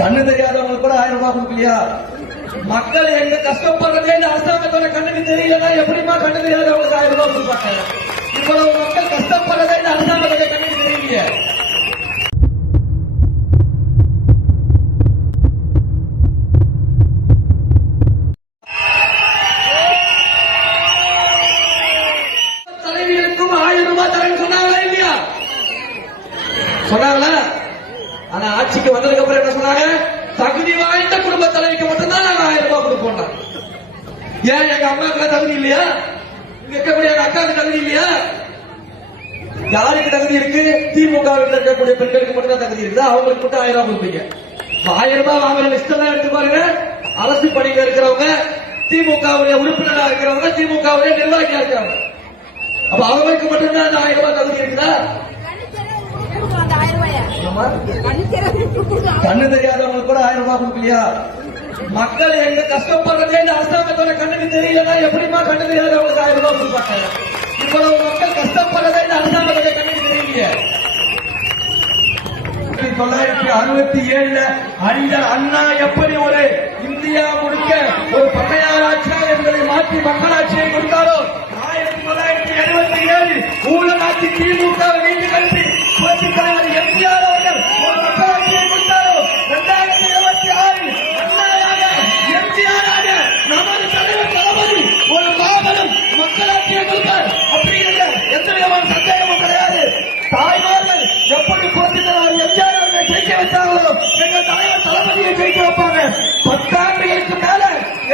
கண்ணு தெரியாதவங்களுக்கு கூட 1000 ரூபாய் கொடுக்கலையா? மக்கள் எங்க கஷ்டப்படுறதே இந்த அரசாங்கத்தோட கண்ணுக்கு தெரியலன்னா எப்படிமா கண்ணு தெரியாதவங்களுக்கு 1000 ரூபாய் கொடுப்பாங்க? இவ்வளவு மக்கள் கஷ்டப்படுறதே இந்த அரசாங்கத்தோட கண்ணுக்கு தெரியலையே. தலைவிகளுக்கும் 1000 ரூபாய் தரேன்னு சொன்னாங்களா இல்லையா? சொன்னாங்களா? ஆனா ஆட்சிக்கு வந்ததுக்கு அப்புறம் என்ன சொன்னாங்க? தகுதி வாய்ந்த குடும்ப தலைவிக்கு மட்டும்தான் நாங்க 1000 ரூபாய் கொடுப்போம். ஏன் எங்க அம்மாவுக்கு தகுதி இல்லையா? இங்க இருக்கக்கூடிய எங்க அக்காவுக்கு தகுதி இல்லையா? யாருக்கு தகுதி இருக்கு? திமுக இருக்கக்கூடிய பெண்களுக்கு மட்டும் தான் தகுதி இருக்குது. அவங்களுக்கு மட்டும் 1000 ரூபாய் கொடுப்பீங்க. 1000 ரூபாய் வாங்குற லிஸ்ட் எல்லாம் எடுத்து பாருங்க. அரசு பணியில இருக்கிறவங்க, திமுகவுடைய உறுப்பினராக இருக்கிறவங்க, திமுகவுடைய நிர்வாகியா இருக்கிறவங்க. அப்ப அவங்களுக்கு மட்டும்தான் அந்த 1000 ரூபாய் தகுதி இருக்குதா? கண்ணு தெரியாதவங்களுக்கு கூட 1000 ரூபாய் கொடுக்கலையா? மக்கள் எங்க கஷ்டப்படுறதே இந்த அரசாங்கத்தோட கண்ணுக்கு தெரியலன்னா எப்படிமா கண்ணு தெரியாதவங்களுக்கு 1000 ரூபாய் கொடுப்பாங்க? இவ்வளவு மக்கள் கஷ்டப்படுறதே இந்த அரசாங்கத்தோட கண்ணுக்கு தெரியலையே. 1967 அறிஞர் அண்ணா எப்படி ஒரு இந்தியா முழுக்க ஒரு பண்ணையாராட்சியா என்பதை மாற்றி மக்களாட்சியை கொடுத்தாரோ, 1977 ஊழலாட்சி திமுக நீதி கருதி புரட்சித் தலைவர் எம்ஜிஆர் அவர்கள் ஒரு மக்களாட்சியை கொடுத்தாரோ, 2026 அண்ணாவாக எம்ஜிஆராக நமது தலைவர் தளபதி ஒரு மாபெரும் மக்களாட்சியை கொடுத்தார். அப்படி இல்லை, எந்த விதமான சந்தேகமும் கிடையாது. தாய்மார்கள் எப்படி புரட்சித் தலைவர் எம்ஜிஆர் அவர்களை ஜெயிக்க வச்சாங்களோ, எங்கள் தலைவர் தளபதியை ஜெயிக்க வைப்பாங்க. 10 ஆண்டுகளுக்கு மேல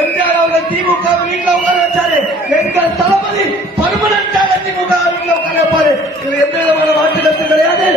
எம்ஜிஆர் அவர்கள் திமுக வீட்டில் உட்கார வச்சாரு. எங்கள் தளபதி பர்மனண்டாக திமுக வீட்டில் உட்கார வைப்பாரு. இது எந்த விதமான மாற்று கருத்து கிடையாது.